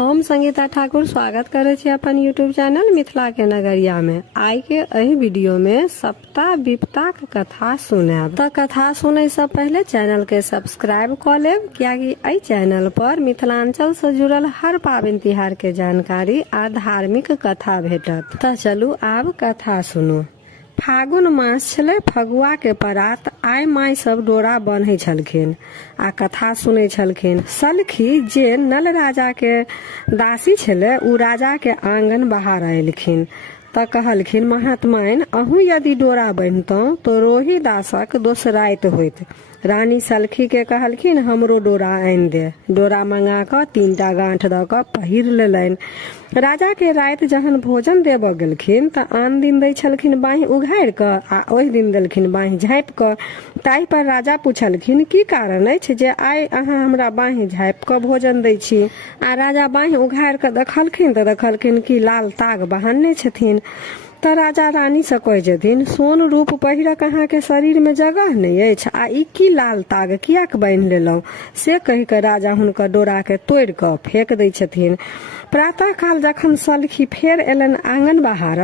हम संगीता ठाकुर स्वागत करे छी अपन यूट्यूब चैनल मिथिला के नगरिया में। आई के एही वीडियो में सप्ताह विपता के कथा सुनाब। त कथा सुने से पहले चैनल के सब्सक्राइब कर लेब, कियाकि एहि चैनल पर मिथिलांचल से जुड़ल हर पाबनि तिहार के जानकारी आ धार्मिक कथा भेटत। त चलू आब कथा सुनू। फागुन मास छले, फगुआ के परात। आइ माय सब डोरा बन्है छलखिन आ कथा सुनै छलखिन। सलखी जे नल राजा के दासी छले, उ राजा के आंगन बाहर अयलखिन त कहलखिन, महात्माइन अहूँ यदि डोरा बन्हतौं तो रोही दासक दोसराइत होइत। रानी सलखी के कहलखिन, हमरो डोरा आनि दे। डोरा मंगा क 3टा गांठ द क पहिर लेलनि। राजा के राति जहन भोजन देब गेलखिन त आन दिन दै छलखिन बाँहि उघारि क आ ओहि दिन देलखिन बाँहि झाँपि क। ताहि पर राजा पूछलखिन, की कारण अछि जे आइ अहाँ हमरा बाँहि झाँपि क भोजन दै छी? आ राजा बाँहि उघारि क देखलखिन त देखलखिन कि लाल ताग बहानने छथिन। त राजा रानी से कहै छथिन, सोन रूप पहिरक अहाँ के शरीर में जगह नहीं अछि, आ ई की लाल ताग कियाक बान्हि लेलौं? से कहि क राजा हुनकर डोरा के तोड़ि क फेंक दै छथिन। प्रातः काल जखन सलखी फेर एलनि आंगन बाहर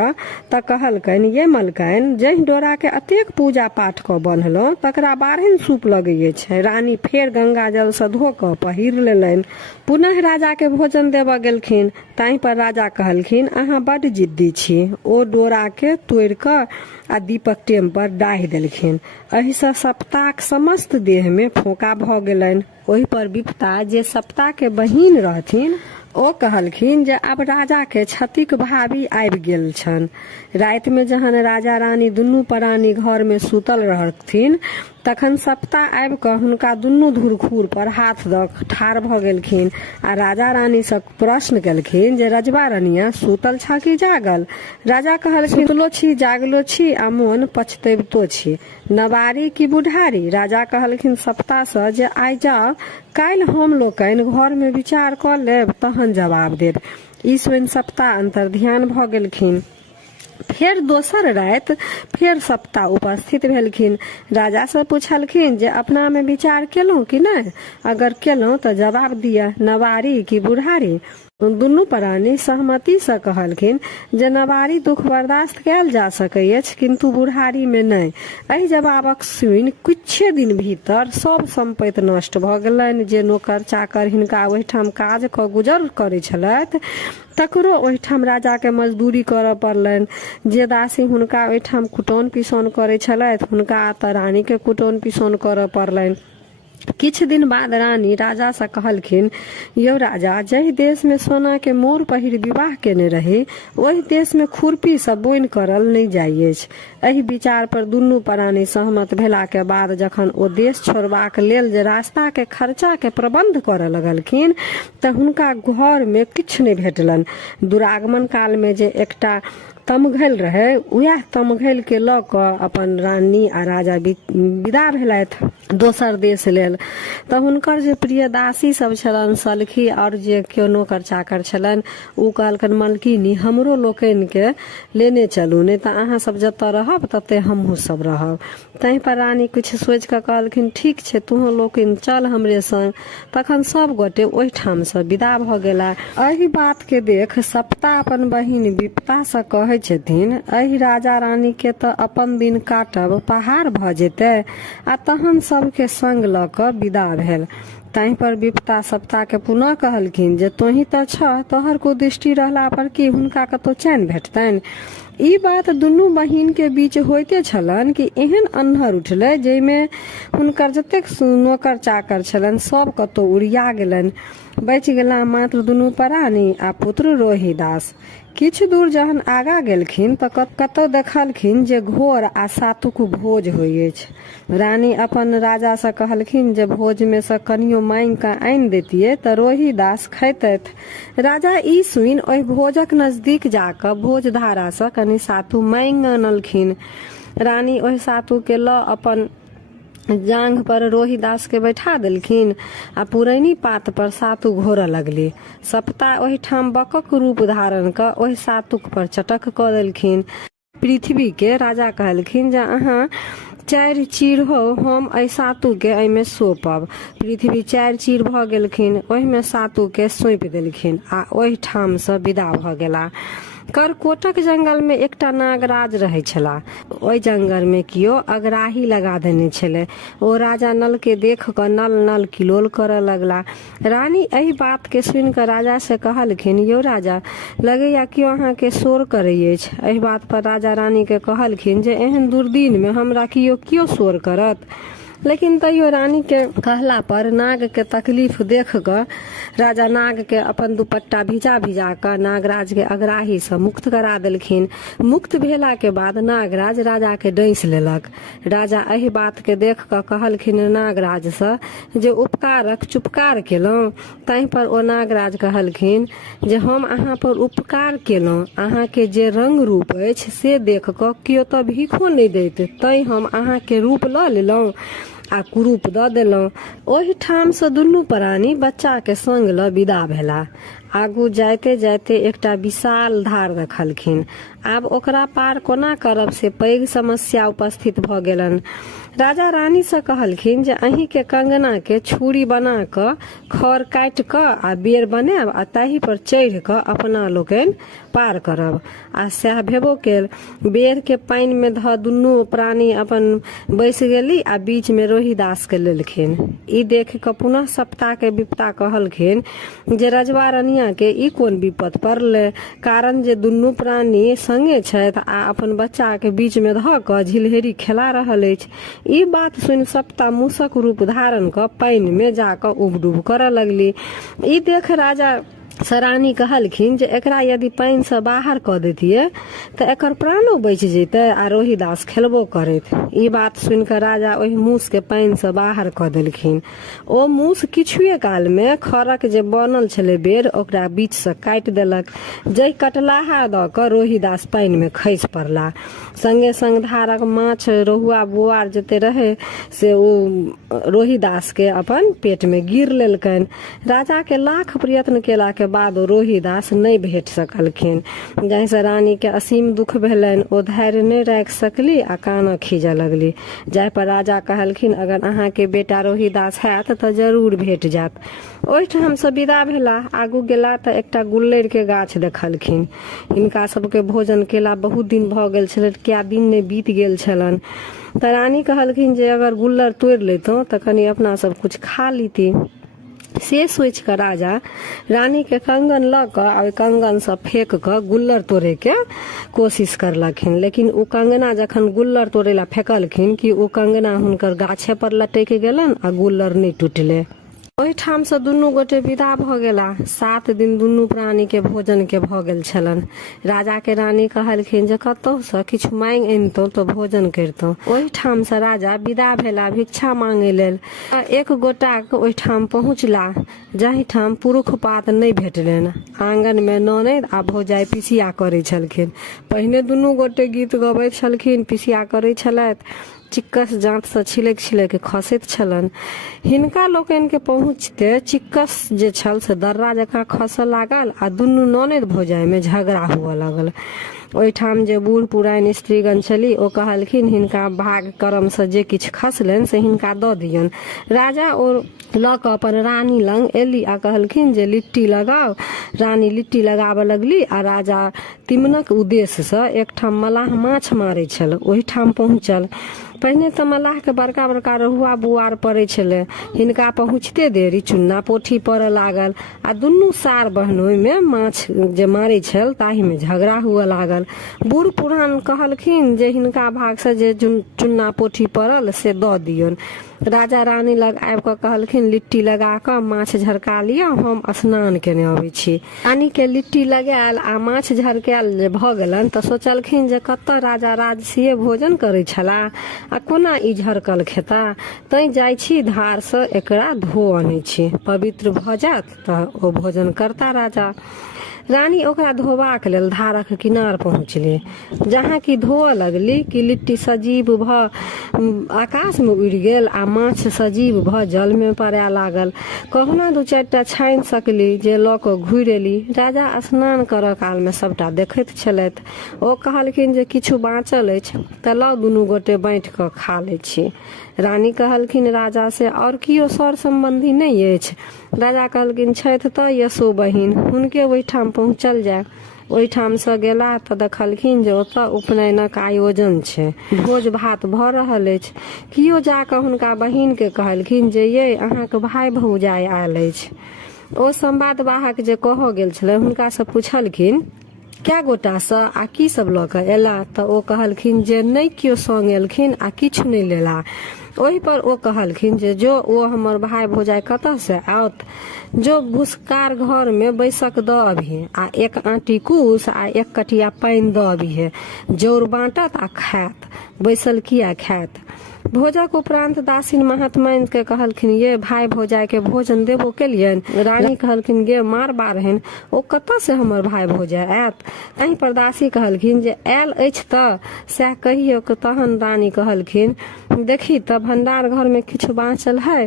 त कहलकनि, ये मलकनि, जहि डोरा के अतेक पूजा पाठ क बन्हलौं तकरा 12 सूप लगै अछि। रानी फेर गंगा जल से धो क पहिर लेलनि। पुनः राजा के भोजन देब गेलखिन। ताहि पर राजा कहलखिन, अहाँ बड्ड जिद्दी छी। ओ डोरा के तोड़ि क आ दीपक टेम पर डाहि देलखिन। एहि से सप्ताक समस्त देह में फोका भ गेलनि। ओहि पर विपता जे सप्ता के बहिन रहथिन, ओ कहलखिन जे आब राजा के छतिक भाभी आबि गेल छन। राति में जहन राजा रानी दुनू प्राणी घर में सुतल रहथिन, तखन सप्ता आबि क हुनका दुनू धुरखुर पर हाथ द ठाढ़ भ गेलखिन आ राजा रानी से प्रश्न केलखिन जे रजबा रनिया सुतल छ कि जागल? राजा कहलखिन, सुतलो छी, जागलो छी आ मोन पछतैबतो छी। नवारी की बुढ़ारी? राजा कहलखिन सप्ता से जे आइ जाओ, काल्हि हम लोकनि घर में विचार क लेब, तहन जवाब देब। ई सुनि सप्ता अंतर्ध्यान भ गेलखिन। फेर दोसर राति फेर सप्ता उपस्थित भेलखिन। राजा से पूछलखिन जे अपना में विचार केलहुं कि नहीं? अगर केलहुं तो जवाब दिया, नवारी की बुढ़ारी? दुनू प्राणी सहमति से कहलखिन जे नवारी दुख बर्दाश्त कयल जा सकैत अछि, किंतु बुढ़ारी में नहीं। एहि जवाबक सुनि किछे दिन भीतर सब संपत्ति नष्ट भ गेलनि। जे नौकर चाकर हिनका ओहिठाम काज क गुजर करै छलथि, तकरो ओहिठाम राजा के मजदूरी करऽ पड़लनि। जे दासी हुनका ओहिठाम कुटौन पिसौन करै छलथि, हुनका त रानी के कुटौन पिसौन करऽ पड़लनि। किछ दिन बाद रानी राजा से कहलखिन, यौ राजा, जहि देश में सोना के मोर पहिर विवाह केने रही, ओहि देश में खुरपी से बोनि करल नहीं जाइ अछि। एहि विचार पर दुनू प्राणी सहमत भेला के बाद जखन ओ देश छोड़बाक लेल जे रास्ता के खर्चा के प्रबंध करऽ लगलखिन, त हुनका घर में किछ नहीं भेटलनि। दुरागमन काल में जे एकटा तमघैल रहे, उएह तमघैल के ल क अपन रानी आ राजा विदा भेलथि दोसर देश लेल। त हुनकर जे प्रिय दासी सब छलनि, सलखी और जे केओ नौकर चाकर छलनि, उ कहलकनि, मलकिनी, हमरो लोकनि के लेने चलू, नहीं त अहाँ सब जतऽ रहब तते हमहू सब रहब। तहि पर रानी कुछ सोच क कहलखिन, ठीक छै, तुहो लोकनि चल हमरे संग। तखन सब गोटे ओहिठाम से विदा भ गेला। एहि बात के देख सप्ता अपन बहिन विपता से कहै छथिन, एहि राजा रानी के त अपन दिन काटब पहाड़ भ जेतै। आ तहन सबके संग ल क विदा भेल। ताहि पर विपता सप्ता के पुनः कहलखिन जे तोही त छ, तोहर को दृष्टि रहला पर की हुनका कतौ चैन भेटतनि? ई बात दुनू बहिन के बीच होइते छलन कि एहन अन्हर उठले जइमे हुनकर जतेक नौकर चाकर छलन सब कतौ उड़िया गेलन। बचि गेला मात्र दुनू प्राणी आ पुत्र रोहिदास। किछ दूर जहन आगा गेलखिन त कतौ देखलखिन जे घोर आ सातुक भोज होइ अछि। रानी अपन राजा से कहलखिन जे भोज में से कनियो मांगि क आनि देतियै त रोहिदास खैतथि। राजा ई सुनि ओहि भोजक नजदीक जाक भोज धारा से कनि सातु मांगि आनलखिन। रानी ओहि सातु के ल अपन जांघ पर रोहिदास के बैठा देलखिन आ पुरैनी पात पर सातु घोरऽ लगली। सप्ता ओहिठाम बकक रूप धारण क ओहि सातुक पर चटक क देलखिन। पृथ्वी के राजा कहलखिन जे अहाँ 4 चीर हो हम एहि सातु के एहिमे सौंपब। पृथ्वी 4 चीर भ गेलखिन, ओहिमे सातु के सौंपि देलखिन आ ओहि ठाम से विदा भ गेला। करकोटक जंगल में एकटा नागराज रहै छला। ओहि जंगल में कियो अगराही लगा देने छले। ओ राजा नल के देख क नल नल किलोल करऽ लगला। रानी एहि बात के सुनि क राजा से कहलखिन, यौ राजा, लगैया कियो अहाँ के शोर करैत अछि। एहि बात पर राजा रानी के कहलखिन जे एहन दुर्दिन में हमरा कियो शोर करत। लेकिन तैयो रानी के कहला पर नाग के तकलीफ देख क राजा नाग के अपन दुपट्टा भिजा भिजा क नागराज के अगराही से मुक्त करा देलखिन। मुक्त भेला के बाद नागराज राजा के डैस लेलक। राजा एहि बात के देख क कहलखिन नागराज से जे उपकारक चुपकार केलहुं। तहि पर ओ नागराज कहलखिन जे हम अहाँ पर उपकार केलहुं, अहाँ के जे रंग रूप अछि से देख क कियो त भीखो नहि दैत, तैं हम अहाँ के रूप ल लेलहुं आ कुरूप द देलहुं। ओहि ठाम से दुनू प्राणी बच्चा के संग ल विदा भेला। आगू जाइते जाइते एकटा विशाल धार देखलखिन। आब ओकरा पार कोना करब से पैघ समस्या उपस्थित भ गेलन। राजा रानी से कहलखिन जे अहीं के कंगना के छुरी बना क खर काटि क आ बेर बनाब आ ताहि पर चढ़ि क अपना लोकनि पार करब। आ सएह भेबो केल। बेर के पानि में ध दुनू प्राणी अपन बैस गेली आ बीच में रोहिदास के लेलखिन। ई देख क पुनः सप्ता के विपता कहलखिन जे रजवा रनिया के ई कोन विपत पड़ले, कारण जे दुनू प्राणी संगे छथि आ अपन बच्चा के बीच में ध क झिलहेरी खेला रहल अछि। ई बात सुनि सप्ता मूसक रूप धारण क पानि में जाकर उबडूब करऽ लगली। ई देख राजा रानी कहलखिन जे एकरा यदि पानि से बाहर क देतिये त एकर प्राणो बचि जैते आ रोहिदास खेलबो करैत। ई बात सुनि क राजा ओहि मूस के पानि से बाहर क देलखिन। ओ मूस किछुए काल में खरक जे बनल छले बेर ओकरा बीच से काटि देलक। जै कटलाहा द क रोहिदास पानि में खसि पड़ला। संगे संग धारक माछ, रहुआ, बोआर जते रहे से ओ रोहिदास के अपन पेट में गिर लेलकनि। राजा के लाख प्रयत्न केला के बाद रोहिदास नहीं भेट सकलखिन, जाहि से रानी के असीम दुख भेलनि। ओ धैर्य नहीं राखि सकली आ कानऽ खीजऽ लगली। जाहि पर राजा कहलखिन अगर अहाँ के बेटा रोहिदास हैत त जरूर भेट जात। ओहिठाम से विदा भेला। आगू गेला त एकटा गुल्लरि के गाछ देखलखिन। हिनका सबके भोजन केला बहुत दिन भ गेल छलनि, क्या दिन ने बीत गेल छलनि। त रानी कहलखिन जे अगर गुल्लर तोड़ि लेतौं त कनी अपना सब कुछ खा लीती। से सोच कर राजा रानी के कंगन ल क आ कंगन से फेंक क गुल्लर तोड़े के कोशिश करलखिन। लेकिन ओ कंगना जखन गुल्लर तोड़े ला फेंकलखिन कि ओ कंगना हुनकर गाछे पर लटक गेलन आ गुल्लर नहीं टूटले। ओहि ठाम से दुनू गोटे विदा भ गेला। 7 दिन दुनू प्राणी के भोजन के भ गेल छलनि। राजा के रानी कहलखिन जे कतौ से किछु मांग अनितौं तो भोजन करितौं। ओहि ठाम से राजा विदा भेला भिक्षा मांगे लेल। एक गोटा ओहि ठाम पहुंचला जाहि ठाम पुरुष पात नहीं भेटलनि। आंगन में ननद आ भौजाई पिसिया करे छलखिन। पहिने दुनू गोटे गीत गबैत छलखिन, पिसिया करे छलथि। चिक्कस जांत से छिलक छिलक खसैत छलनि। हिनका लोकनि के पहुंचते चिक्कस जे छल से दर्रा जकां खसऽ लागल आ दुनू ननद भौजाई में झगड़ा हुअ लगल। ओहिठाम जे बूढ़ पुरान स्त्रीगण छली ओ कहलखिन हिनका भाग कर्म से जे किछु खसलनि से हिनका दऽ दियौन। राजा ओ ल क अपन रानी लंग एली आ कहलखिन जे लिट्टी लगाओ। रानी लिट्टी लगाबऽ लगली आ राजा तिमनक उद्देश्य से एकठाम मलाह माछ मारै छल ओहि ठाम पहुंचल। पहिने तऽ मलाह के बड़का बड़का रहुआ बुआर पड़े छले। हिनका पहुंचते देरी चुन्ना पोठी पड़े लागल आ दुनू सार बहनोई में माछ जे मारे छल ताहि में झगड़ा हुआ लागल। बूढ़ पुरान कहलखिन जे हिनका भाग से जे चुन्ना पोठी पड़ल से दऽ दियौन। राजा रानी लग आबि कऽ कहलखिन लिट्टी लगा कऽ माछ झरका लिअ, हम स्नान केने अबै छी। रानी के लिट्टी लगायल आ माछ झरकायल जे भऽ गेलनि तऽ सोचलखिन जे कतऽ राजा राजसीय भोजन करै छलाह आ कोना ई झरकल खेता। तैं जाइ छी धार से एकरा धो अनै छी, पवित्र भऽ जायत तऽ ओ भोजन करता राजा। रानी ओकरा धोबाक लेल धारक किनार पहुँचली। जहाँ की धोअ लगली कि लिट्टी सजीव भ आकाश में उड़ि गेल आ माछ सजीव भ जल में पड़े लागल। कहुना 2-4 टा छानि सकली जे लऽ कऽ घुरि एली। राजा स्नान करऽ काल में सबटा देखैत छलथि। ओ कहलखिन जे किछु बाँचल अछि तऽ लाउ दुनू गोटे बाँटि कऽ खा लै छी। रानी कहलखिन राजा से और कियो सर संबंधी नहीं अछि। राजा कहलखिन छथि तऽ यशो बहिन, हुनके ओहिठाम पहुँचल जाय। ओहिठाम से गेला तऽ देखलखिन जे ओतऽ उपनयनक आयोजन छै, भोज भात भऽ रहल अछि। कियो जाकऽ हुनका बहिन के कहलखिन जे ये अहाँके भाई भौजाई आयल अछि। ओ संवाद वाहक जे कहऽ गेल छलै हुनका से पूछलखिन क्या गोटा से आ की सब लऽ कऽ एला, तऽ ओ कहलखिन जे नहि कियो संग एलखिन आ किछु नहि लेला। ओहि पर ओ कहलखिन जे जो ओ हमर भाई भौजाई कतऽ से आओत, जो भूसकार घर में बैसक दऽ अभी आ 1 आँटी कुश आ 1 कटिया पानि दऽ अभी, जौर बाँटत आ खायत, बैसल किया खायत। भोजक उपरांत दासिन महात्माइन के कहलखिन ये भाई भौजाई के भोजन देबो केलियनि। रानी कहलखिन गे मार बारहन, ओ कतऽ से हमर भाई भौजाई आयत। एहि पर दासी कहलखिन जे आयल अछि तऽ सएह कहियो। तहन रानी कहलखिन देखी तऽ भंडार घर में किछु बाँचल है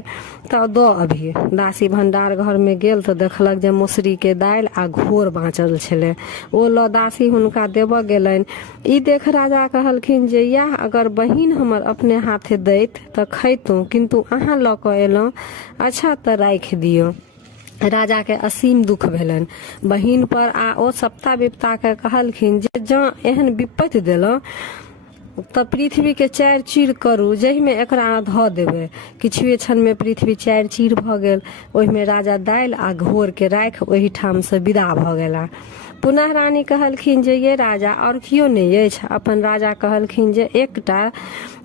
तऽ दऽ अभी। दासी भंडार घर में गेल तऽ देखलक जे मौसरी के दालि आ घोर बाँचल छलै। ओ लऽ दासी हुनका देबऽ गेलनि। ई देख राजा कहलखिन जे यह अगर बहिन हमर अपने हाथे दैत तऽ खैतौं, किंतु अहाँ लऽ कऽ एलौं, अच्छा तऽ राखि दियौ। राजा के असीम दुख भेलनि बहिन पर आ ओ सप्ता विपता के कहलखिन जे जँ एहन विपत्ति देलौं तऽ पृथ्वी के 4 चीर करू, जहि में एकरा धऽ देबै। किछुए क्षण में पृथ्वी 4 चीर भऽ गेल। ओहि में राजा दालि आ घोर के राखि ओहि ठाम से विदा भऽ गेला। पुनः रानी कहलखिन जे ये राजा और कियो नहीं अछि। अपन राजा कहलखिन जे एकटा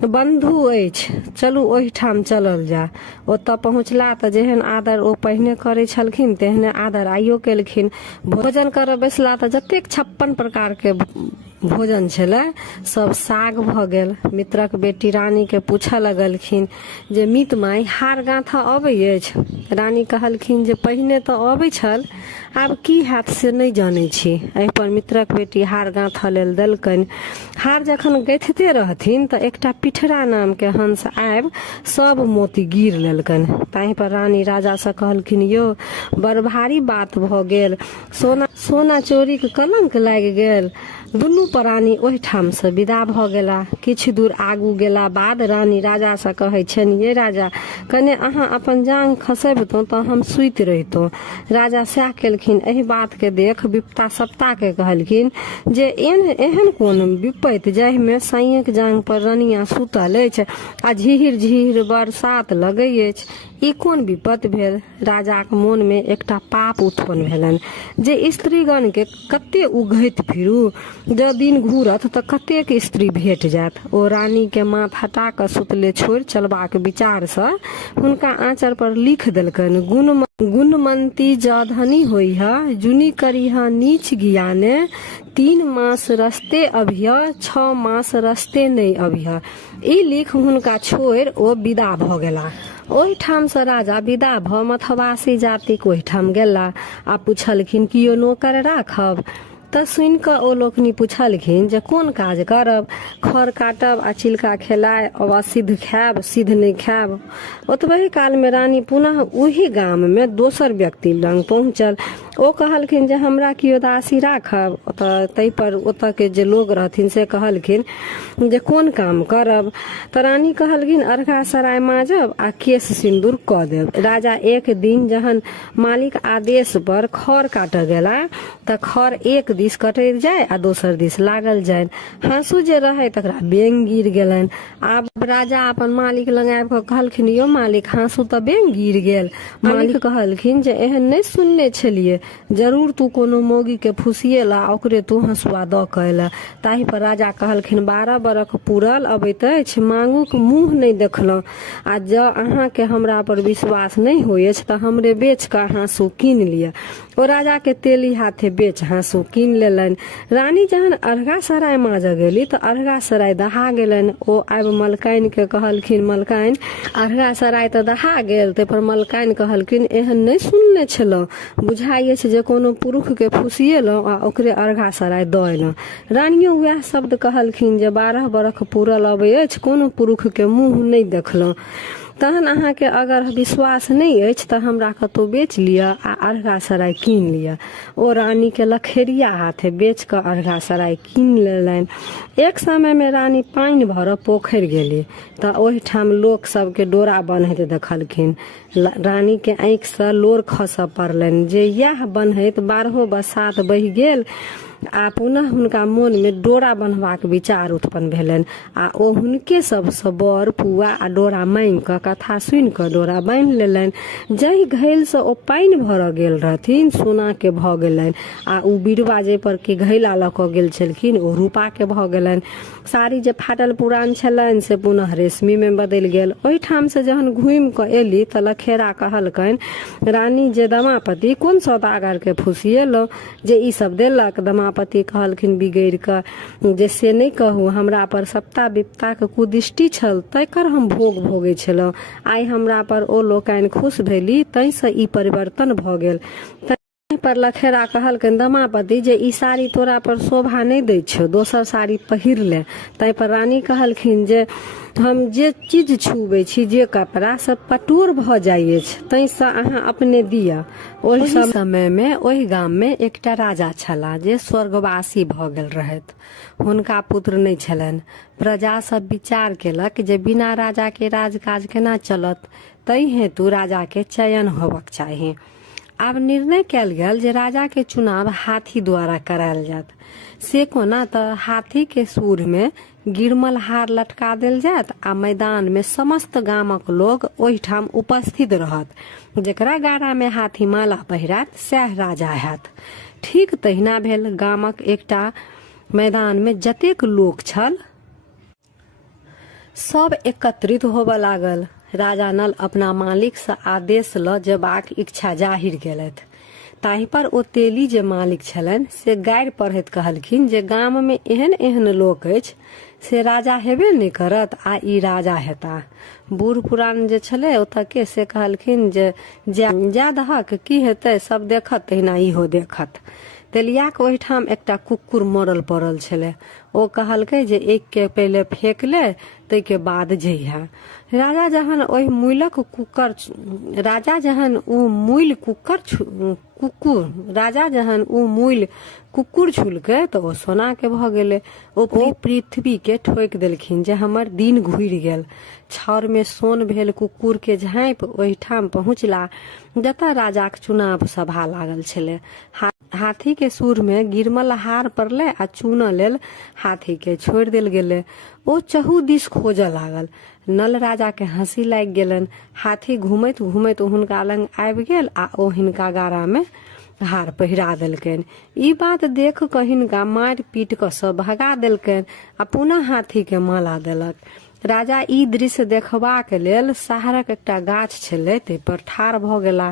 बंधु अछि, चलू ओहि ठाम चलल जा। ओतऽ पहुँचला तऽ जेहन आदर ओ पहिने करै छलखिन तेहने आदर आइयो केलखिन। भोजन करऽ बैसला तऽ जतेक 56 प्रकार के भोजन छलै सब साग भऽ गेल। मित्रक बेटी रानी के पूछऽ लगलखिन जे मित माई हार गाँथा अबै अछि। रानी कहलखिन जे पहिने तऽ अबै छल, आब की हैत से नहीं जानै छी। एहि पर मित्रक बेटी हार गाँथऽ लेल देलकनि। हार जखन गैथते रहथिन तऽ एकटा पिठरा नाम के हंस आबि सब मोती गिर लेलकनि। ताहि पर रानी राजा से कहलखिन यौ बड़ भारी बात भऽ गेल, सोना चोरी के कलंक लागि गेल। दुनू प्राणी ओहि ठाम से विदा भऽ गेला। किछु दूर आगू गेला बाद रानी राजा से कहै छनि ये राजा कने अहाँ अपन जांग खसैबतौं तऽ हम सुति रहितौं। राजा सएह केलखिन। एहि बात के देख विपता सप्ता के कहलखिन जे एहन कोन विपत्ति जाहि में साइयक जांग पर रनिया सुतल अछि आ झिहिर झिहिर बरसात लगै अछि, ई कोन विपत्ति भेल। राजाक मोन में एकटा पाप उत्पन्न भेलनि जे स्त्रीगण के कते उघैत फिरू, जँ दिन घूरत तऽ कतेक स्त्री भेट जायत। ओ रानी के माथ हटा कऽ सुतले छोड़ि चलबाक विचार से हुनका आंचर पर लिख देलकनि गुणमंती जधनी होइह, जुनी करीह नीच गियाने, 3 मास रस्ते अभिय, 6 मास रस्ते नहीं अभिय। ई लिख हुनका छोड़ि ओ विदा भऽ गेला। ओहि ठाम से राजा विदा भऽ मथवासी जातिक ओहि ठाम गेला आ पूछलखिन कियो नौकर राखब। तऽ सुनि कऽ ओ लोकनि पूछलखिन जे कोन काज करब। खर काटब आ चिलका खेलाय, असिद्ध खायब, सिद्ध नहीं खायब। ओतबहि काल में रानी पुनः ओही गाम में दोसर व्यक्ति लग पहुँचल। ओ कहलखिन जे हमरा कियो दासी राखब। ताहि पर ओतऽ के जे लोग रहथिन से कहलखिन जे कोन काम करब। तऽ रानी कहलखिन अर्घा सराय माजब आ केश सिंदूर कऽ देब। राजा एक दिन जहन मालिक आदेश पर खर काटऽ गेला तऽ खर एक दिस कटैत जाय आ दोसर दिस लागल जाय। हाँसू जे रहे तकरा बेंग गिर गेलनि। आब राजा अपन मालिक लग आबि कऽ कहलखिन यौ मालिक हाँसू तऽ बेंग गिर गेल। मालिक कहलखिन जे एहन नहीं सुनने छलिए, जरूर तू कोनो मौगी के फुसिएला ओकरे तू हंसुआ दऽ कऽ एला। ताहि पर राजा कहलखिन 12 बरख पूरल अबैत अछि, मांगुक मुंह नहीं देखलहुँ, आ जँ अहाँ के हमरा पर विश्वास नहीं होइत अछि तऽ हमरे बेच कऽ हाँसू कीन लिअ ओ राजा के तेली हाथे बेच हाँसू कीन लेलन। रानी जहन अरगा सराय माज गेली तो अरगा सराय दहा गेलन। ओ आब मलकाइन के कहलखिन, मलकाइन अरगा सराय तो दहा गेल। ते पर मलकाइन कहलखिन, एहन नहीं सुनने छलो, बुझाइए छै जे कोनो पुरुष के फुसिएलहुँ आ ओकरे अरगा सराय दएलहुँ। रानियो वएह शब्द कहलखिन जे 12 बरख पूरल अबै अछि, कोनो पुरुष के मुंह नहीं देखलहुँ। तहन अहाँके अगर विश्वास नहीं अछि तऽ हमरा कतौ बेच लिअ आ अरगा सराय कीन लिअ। ओ रानी के लखेरिया हाथे बेच कऽ अरगा सराय कीन लेलनि। एक समय में रानी पानि भरऽ पोखरि गेली तऽ ओहिठाम लोक सबके डोरा बन्हैत देखलखिन। रानी के आँखि से लोर खसऽ पड़लनि जे यह बन्हैत 12 बरसात बहि गेल आ पुनः हुनका मोन में डोरा बन्हबाक विचार उत्पन्न भेलनि आ ओ हुनके सबसँ बर पुआ आ डोरा मांगि कऽ कथा सुनि कऽ डोरा बान्हि लेलनि। जाहि घैल से ओ पानि भरऽ गेल रहथिन सोना के भऽ गेलनि आ उ बिरवा जे पर के घैला लऽ कऽ गेल छलखिन ओ रूपा के भऽ गेलनि। साड़ी जे फाटल पुरान छलनि से पुनः रेशमी में बदलि गेल। ओहिठाम से जहन घुमि कऽ एली तऽ लखेरा कहलकनि, रानी जे दमापति कोन सौदागर के फुसिएलहुँ जे ई सब देलक। दमापति कहलखिन बिगड़ि कऽ जे से नहीं कहू, हमरा पर सप्ता विपता के कुदृष्टि छल तकर हम भोग भोगै छलहुँ। आइ हमरा पर ओ लोकनि खुश भेली तैसँ ई परिवर्तन भऽ गेल। पर लखेरा कहलकनि, दमापति जे ई साड़ी तोरा पर शोभा नहीं दै छौ, दोसर साड़ी पहिर ले। तै पर रानी कहलखिन जे हम जे चीज छुबै छी, जे कपड़ा सब पटोर भऽ जाइ अछि, तैसँ अहाँ अपने दिया। ओहि समय में ओहि गाम में एकटा राजा छला जे स्वर्गवासी भऽ गेल रहथि। हुनका पुत्र नहीं छलनि। प्रजा सब विचार केलक जे बिना राजा के राजकाज केना चलत, तै हेतु राजा के चयन होबक चाही। आब निर्णय कयल गेल जे राजा के चुनाव हाथी द्वारा करायल जात। से कोना तऽ हाथी के सूर में गिरमल हार लटका देल जात आ मैदान में समस्त गामक लोग ओहिठाम उपस्थित रहत। जेकरा गाड़ा में हाथी माला पहिरात सएह राजा हैत। ठीक तहिना भेल। गामक एकटा मैदान में जतेक लोक छल सब एकत्रित होबऽ लागल। राजा नल अपना मालिक से आदेश ल जेबाक इच्छा जाहिर केलथि। ताहि पर ओ तेली जे मालिक छलनि से गारि पढ़ैत कहलखिन जे गाम में एहन एहन लोक अछि से राजा हेबे नहीं करत आ ई राजा हेता। बूढ़ पुरान जे छले ओतऽ के से कहलखिन जे जा दहक की हेतै, सब देखत तहिना इहो देखत। तेलिया के ओहिठाम एकटा कुकुर मरल पड़ल छले। ओ कहलकै जे एक के पहले फेंक ले तै के बाद जइहा। राजा जहन ओहि मूलक कुकर राजा जहन उ मूल कुकुर छुलकै तऽ ओ सोना के भऽ गेलै। ओ पृथ्वी के ठोकि देलखिन जे हमर दिन घुरि गेल। छाउर में सोन भेल कुकुर के झाँपि ओहिठाम पहुँचला जतऽ राजा के चुनाव सभा लागल छलै। हाथी के सूर में गिरमल हार पड़ले आ चुनऽ लेल हाथी के छोड़ि देल गेलै। ओ चहु दिस खोजऽ लागल। नल राजा के हंसी लागि गेलनि। हाथी घूमैत घूमैत हुनका लग आबि गेल आ ओ हिनका गाड़ा में हार पहिरा देलकनि। ई बात देख कऽ हिनका मारि पीट कऽ सब भगा देलकनि आ पुनः हाथी के माला देलक। राजा ई दृश्य देखबाक लेल शहरक एकटा गाछ छलै तै पर ठाढ़ भऽ गेला।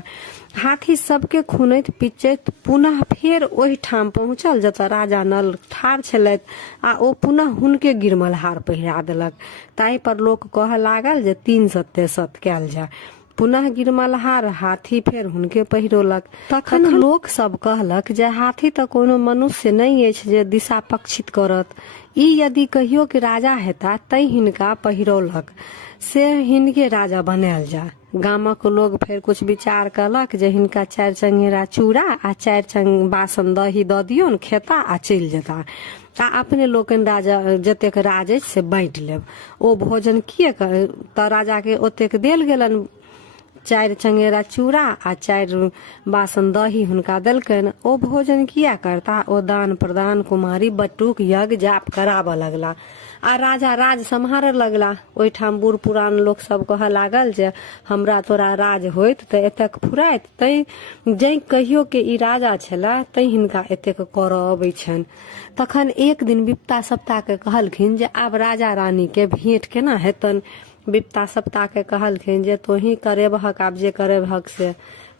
हाथी सबके खुनैत पिचैत पुनः फेर ओहि ठाम पहुँचल जतऽ राजा नल ठाढ़ छलथि आ ओ पुनः हुनके गिरमल हार पहिरा देलक। ताहि पर लोक कहऽ लागल जे 300 कयल जाय। पुनः गिरमल हार हाथी फेर हुनके पहिरोलक। तखन लोक सब कहलक जे हाथी तऽ कोनो मनुष्य नहीं अछि जे दिशा पक्षित करत। ई यदि कहियो के राजा हेता तै हिनका पहिरौलक से हिनके राजा बनायल जाय। गामक लोग फेर कुछ विचार कलक जे हिनका 4 चंगेरा चूड़ा आ 4 चंग बासन दही दऽ दियौन, खेता आ चलि जेता आ अपने लोकनि राजा जतेक राज अछि से बाँटि लेब। ओ भोजन किए तऽ राजा के ओतेक देल गेलनि। 4 चंगेरा चूड़ा आ 4 बासन दही हुनका देलकनि। ओ भोजन किया करता, ओ दान प्रदान कुमारी बटुक यज्ञ जाप कराबऽ लगला आ राजा राज सम्हारऽ लगला। ओहिठाम बूढ़ पुरान लोक सब कहऽ लागल जे हमरा तोरा राज होइत तऽ एतेक फुराइत, तै जै कहियो के ई राजा छला तै हिनका एतेक करऽ अबै छनि। तखन एक दिन विपता सप्ता के कहलखिन जे आब राजा रानी के भेंट केना हेतनि। विपता सप्ता के कहलखिन जे तोही करेबहक आब जे करेबहक से।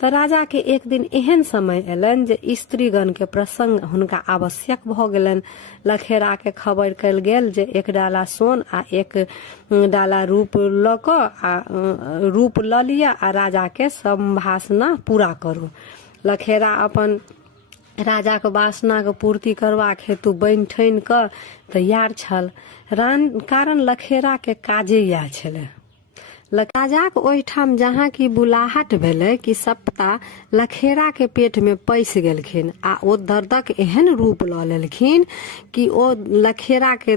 तो राजा के एक दिन एहन समय एलन जे स्त्रीगण के प्रसंग हुनका आवश्यक भ गेलन। लखेरा के खबर कल गेल जे 1 डाला सोन आ 1 डाला रूप ल क आ रूप ल लिया आ राजा के संभाषणा पूरा करू। लखेरा अपन राजा के वासना के पूर्ति करबाक हेतु बनि ठनि क तैयार छल। कारण लखेरा के काजे इएह छलै। राजाक ओहिठाम जहाँ की बुलाहट भेलै कि सप्ता लखेरा के पेट में पैस गेलखिन आ ओ दर्दक एहन रूप लऽ लेलखिन कि ओ लखेरा के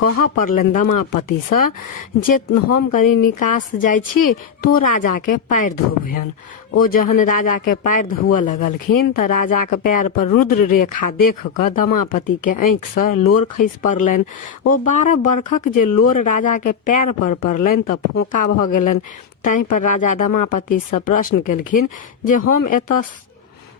कह पड़लनि दमापति से जे हम कनी निकास जाइ छी तो राजा के पैर धोबहन। ओ जहन राजा के पैर धोअ लगलखिन त राजा के पैर पर रुद्र रेखा देख क दमापति के आंखि से लोर खसि पड़लनि। ओ 12 बरखक जे लोर राजा के पैर पर पड़लनि त फोका भ गेलनि। ताहि पर राजा दमापति से प्रश्न केलखिन जे हम एतऽ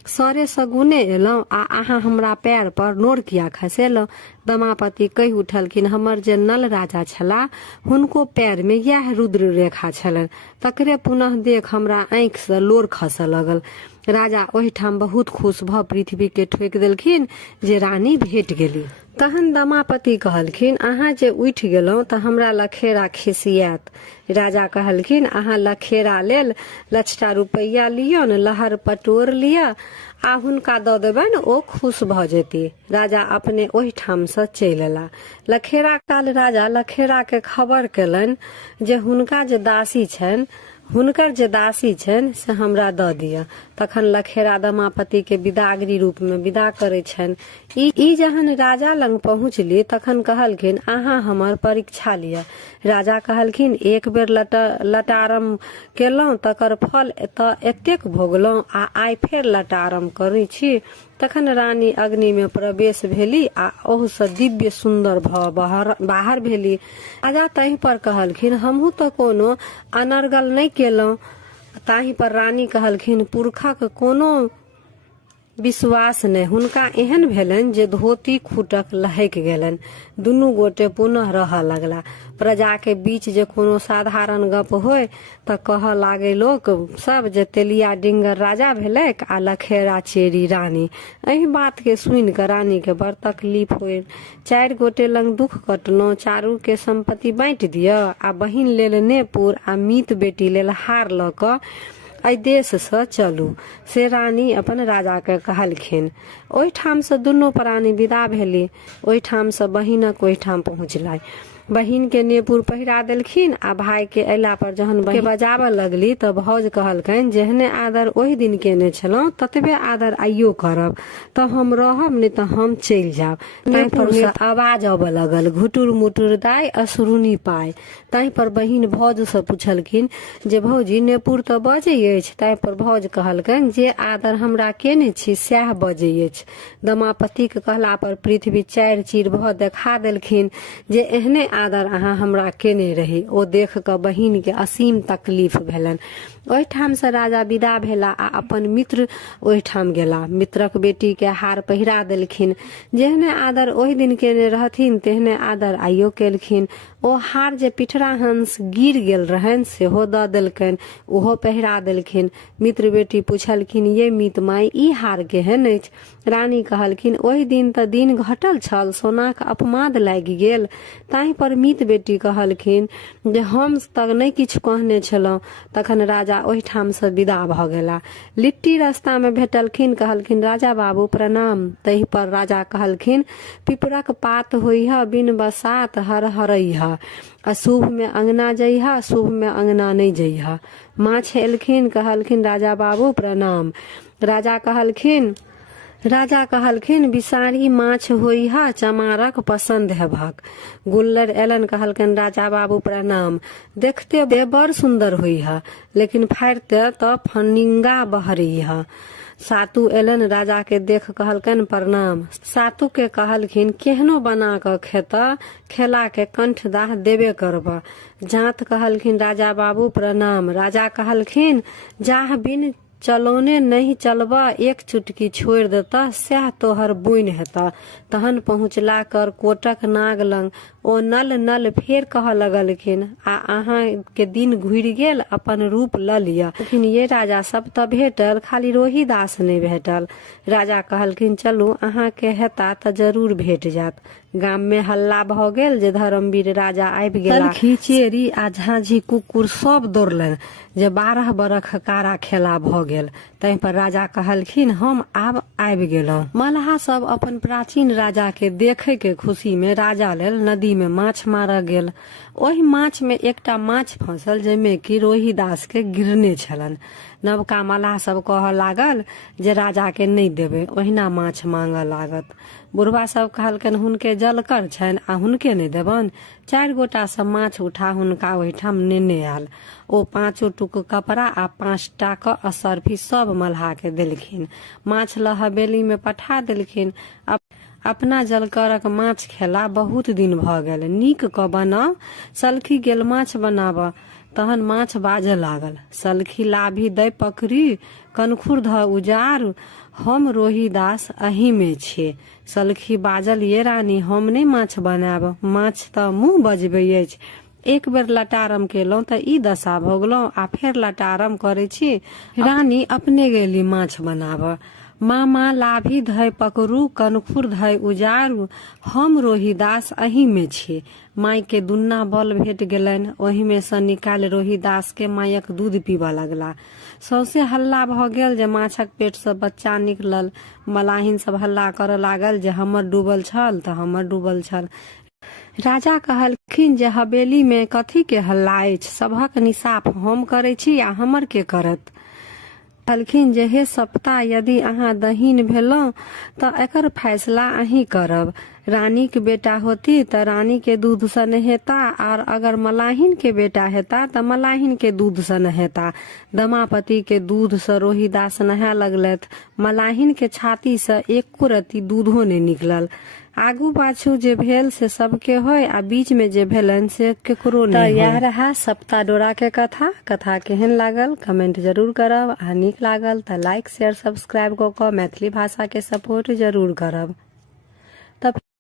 सरे सगुने एलौं आ अहाँ हमरा पैर पर नोर किया खसेलौं। दमापति कहि उठलखिन हमर जे नल राजा छला हुनको पैर में यह रुद्र रेखा छलनि, तकरे पुनः देख हमरा आंखि से लोर खसऽ लगल। राजा ओहिठाम बहुत खुश भ पृथ्वी के ठोकि देलखिन जे रानी भेट गेली। तहन दमापति कहलखिन अहाँ जे उठि गेलौं त हमरा लखेरा खिसियात। राजा कहलखिन अहाँ लखेरा लेल लक्षटा रुपैया लियौन, लहर पटोर लिया आ हुनका दऽ देबनि, ओ खुश भ जेती। राजा अपने ओहिठाम से चलि एला। लखेरा काल राजा लखेरा के खबर केलनि जे हुनका जे दासी छनि हुनकर जे दासी छनि से हमरा दऽ दिअ। तखन लखेरा दमापति के विदागरी रूप में विदा करे छनि। ई जहन राजा लंग पहुँचली तखन कहलखिन अहाँ हमर परीक्षा लिअ। राजा कहलखिन एक बेर लटारम केलौं तकर फल एतेक भोगलौं आ आइ फेर लटारम करै छी। तखन रानी अग्नि में प्रवेश भेली आ ओहू से दिव्य सुंदर भ बाहर भेली। राजा तहि पर कहलखिन हमहू तो कोनो अनर्गल नहीं केलौं। ताहि पर रानी कहलखिन पुरखक कोनो विश्वास नहीं। हुनका एहन भेलनि जे धोती खूटक लहक गेलनि। दुनू गोटे पुनः रहऽ लगला। प्रजा के बीच जे कोनो साधारण गप होय त कह लागे लोक सब जे तेलिया डिंगर राजा भेलैक आ लखेरा चेरी रानी। एहि बात के सुनि क रानी के बड़ तकलीफ होय। 4 गोटे लंग दुख कटलौं। चारू के संपत्ति बांटि दिअ आ बहिन लेल नेपुर आ मीत बेटी लेल हार ल क एहि देश से चलू से रानी अपन राजा के कहलखिन। ओहिठाम से दुनू प्राणी विदा भेली। ओहिठाम से बहिनक ओहिठाम पहुँचलै। बहिन के नेपुर पहिरा देलखिन आ भाई के अयला पर जहन बहिन बजाबऽ लगली त भौज कहलकनि जेहने आदर ओहि दिन केने छलौं ततबे आदर आइयो करब। त हम रहब नहि त हम चलि जाब। नेपुर से आवाज आबऽ लगल घुटुर मुटुर दाय असुरुनी पाय। ताहि पर बहिन भौज से पूछलखिन जे भौजी नेपुर त बजै अछि। ताहि पर भौज कहलकनि जे आदर हमरा केने छी सएह बजै अछि। दमापति के कहला पर पृथ्वी 4 चीर भ देखा देलखिन जे एहने आदर अहाँ हमरा केने रही। ओ देख क बहिन के असीम तकलीफ भेलनि। ओहिठाम से राजा विदा भेला आ अपन मित्र ओहिठाम गेला। मित्रक बेटी के हार पहिरा देलखिन। जेहने आदर ओहि दिन केने रहथिन तेहने आदर आइयो केलखिन। ओ हार जे पिठरा हंस गिर गेल रहनि सेहो दऽ देलकनि, ओहो पहिरा देलखिन। मित्र बेटी पूछलखिन ये मीत माई ई हार केहन अछि। रानी कहलखिन ओहि दिन त दिन घटल छल, सोनाक अपमाद लागि गेल। ताहि पर मीत बेटी कहलखिन जे हम तक नहीं किछु कहने छलौं। तखन राजा ओहिठाम से विदा भ गेला। लिट्टी रास्ता में भेटलखिन। कहलखिन राजा बाबू प्रणाम। तहि पर राजा कहलखिन पिपरक पात होइह बिन बसात हर हरइह। अशुभ में अंगना जइहा, शुभ में अंगना नहीं जइहा। माछ एलखिन। कहलखिन राजा बाबू प्रणाम। राजा कहलखिन बिसारी माछ होइहा, चमारक पसंद हेभक। गुल्लर एलन। कहलखिन राजा बाबू प्रणाम। देखते बे बड़ सुंदर होइहा, लेकिन फाड़ते त फनिंगा बहरिहा। सातु एलन। राजा के देख कहलकन प्रणाम। सातु के कहलखिन केहनो बना क खेता, खेला के कंठ दाह देबे करबा। जात कहलखिन राजा बाबू प्रणाम। राजा कहलखिन जाह बिन चलौने नहीं चलबा, एक चुटकी छोड़ देता सह तोहर बुन हेता। तहन पहुँचला कर कोटक नाग लंग ओ नल नल फेर कह लगलखिन आ अहाँ के दिन घुरि गेल, अपन रूप ल लिअ। लेकिन ये राजा सब तऽ भेटल, खाली रोहिदास नहि भेटल। राजा कहलखिन चलू अहाँ के हेता तऽ जरूर भेट जात। गाम में हल्ला भ गेल जे धर्मवीर राजा आबि गेला। सलखी, चेरी आ झांझी कुकुर सब दौड़लनि जे 12 बरख कारा खेला भ गेल। तै पर राजा कहलखिन हम आब आबि गेलहुं। मल्लाह सब अपन प्राचीन राजा के देखे के खुशी में राजा लेल नदी में माछ मारऽ गेल। ओहि माछ में एकटा माछ फंसल जैमे कि रोहिदास के गिरने छलनि। नवका मल्लाह सब कहऽ लागल जे राजा के नहीं देबै, ओहिना माछ मांगऽ लागत। बुढ़वा सब कहलकनि हुनके जलकर छनि आ हुनके नहीं देबनि। 4 गोटा सब माछ उठा हुनका ओहिठाम नेने आयल। ओ 5 टुक कपड़ा आ 5 टा क असरफी सब मल्लाह के देलखिन। माछ ल हवेली में पठा देलखिन। अपना जलकरक माछ खेला बहुत दिन भ गेल, नीक क बनाव। सलखी गेल माछ बनाबऽ, तहन माछ बाजऽ लागल, सलखी लाभी दै पकड़ी, कनखुर ध उजार, हम रोहिदास अही में छे। सलखी बाजल ये रानी हम नहीं माछ बनाब, माछ त मुँह बजबै अछि। एक बेर लटारम केलहुं त ई दशा भोगलहुं आ फेर लटारम करे छी। रानी अपने गेली माछ बनाब। मामा लाभी धय पकड़ू, कनखुर धय उजारू, हम रोहिदास अही में छी। माई के दुन्ना बल भेट गेलनि। ओही में से निकाल रोहिदास के मायक दूध पीबऽ लगला। सौसे हल्ला भ गेल जे माछक पेट से बच्चा निकलल। मलाहिन सब हल्ला करऽ लागल जे हमर डूबल छल तऽ हमर डूबल छल। राजा कहलखिन जे हवेली में कथी के हल्ला अछि, सबहक निसाफ हम करे छी आ हमर के करत। कहलखिन जे हे सप्ता, यदि अहाँ दहीन भेलौं तऽ एकर फैसला अहीं करब। रानी के बेटा होती तऽ रानी के दूध से नहेता, और अगर मलाहिन के बेटा हेता तऽ मलाहिन के दूध से नहेता। दमापति के दूध से रोहिदास नहाय लगलैथ। मलाहिन के छाती से एको रत्ती दूधो ने निकलल। आगू पाछू जे भेल से सबके होय, आ बीच में जे भेलन से केकरो नहीं होय। यह रहा सप्ता डोरा के कथा। कथा केहन लागल कमेंट जरूर करब, आ नीक लागल तऽ लाइक शेयर सब्सक्राइब कऽ मैथिली भाषा के सपोर्ट जरूर करब। तब